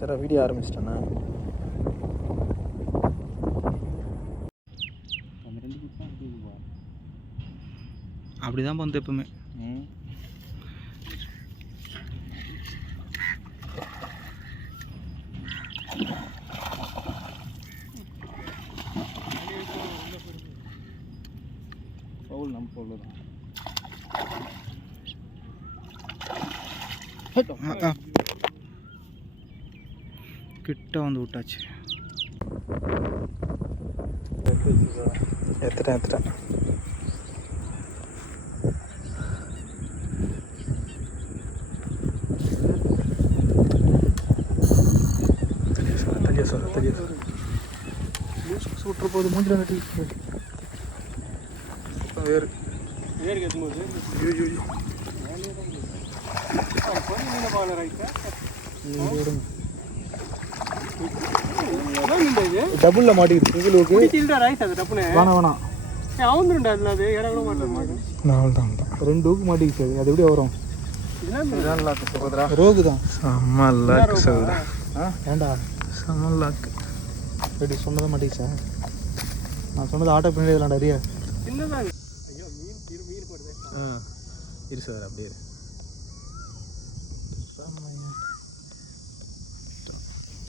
சரி வீடியோ ஆரம்பிச்சிட்டேண்ணா. அப்படிதான் வந்து எப்பவுமே பவுல் நம்ம பவுல் தான். கிட்ட வந்து விட்டாச்சு. எடுத்துட்டேன். தெரிய சொல்ல சூட்டுற போது மூஞ்சில் நட்டி வேறு டபுள்ல மாட்டிக்கிட்டு வேணாம் ரெண்டு ஊக்கு மாட்டிக்கிச்சு. அது எப்படி வரும்? ரோகு தான். ஏண்டா செம்மல்லாக்கு ரெடி சொன்னதை மாட்டிக்கிச்சா? நான் சொன்னது ஆட்டோ பண்ணி இதெல்லாம் நிறைய இரு சார் அப்படியே